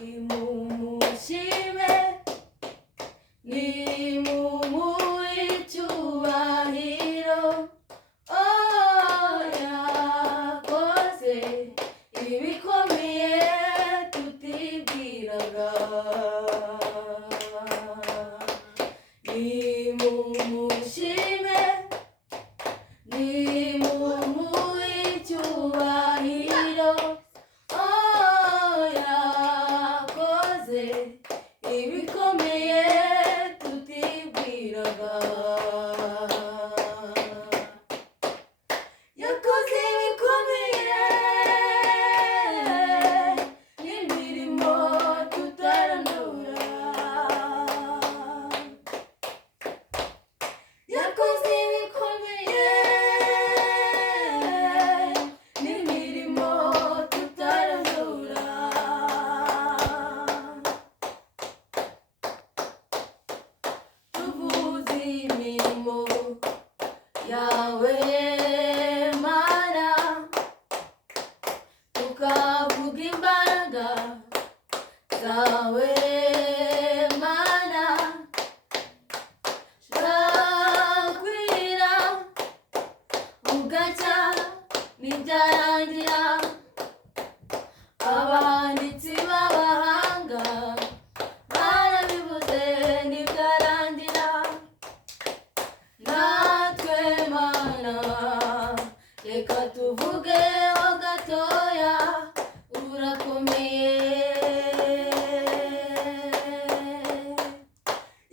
nimumushime nimumuhe icyubahiro yakoze ibikomeye tutibwiraga nimumushime nimumuhe icyubahiro yakoze ibikomeye tutibwiraga yakoze ibikomeye n'imirimo tutarondora yakoze ibikomeye n'imirimo tutarondora tuvuze imirimo yawe Mana tukavuga imbaraga zawe Mana bwakwira bugacya ntibyarangira abanditsi b'abahanga barabivuze ntibyarangira natwe Mana reka tuvugeho gatoya urakomeye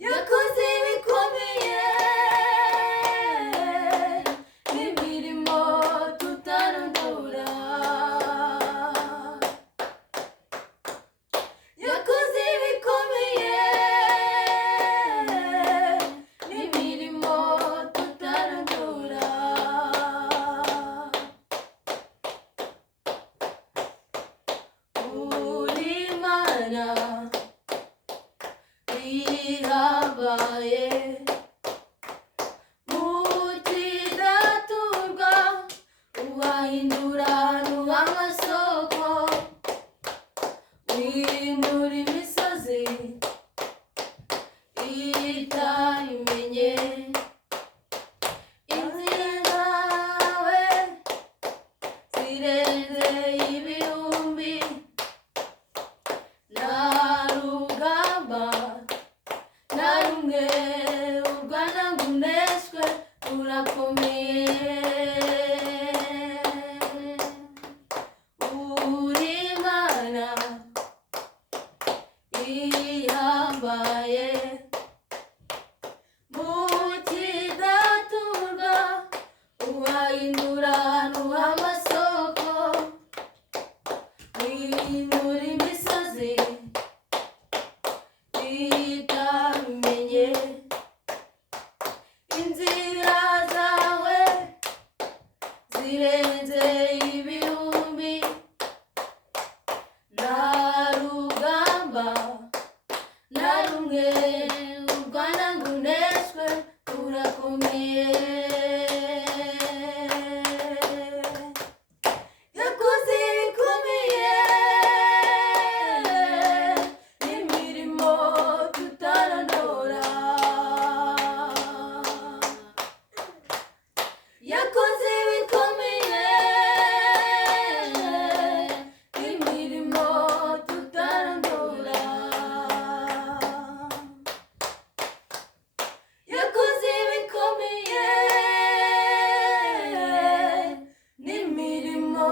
yakoze ibikomeye n'imirimo tutarondora yakoze ibikomeye n'imirimo tutarondora uri Mana ihambaye mukidaturwa uwahindura n'uw'amasoko windura imisozi itayimenye inzira zawe zirenze ibihumbi nta rugamba na rumwe urwana ngo uneshwe urakomeye uri Mana ihambaye mukidaturwa uwahindura n'uw'amasoko windura imisozi itabimenye inzira zawe zirenze ibihumbi nta rugamba na rumwe urwana ngo uneshwe urakomeye yakoze ibikomeye n'imirimo tutarondora yakoze ibikomeye n'imirimo tutarondora yakoze ibikomeye n'imirimo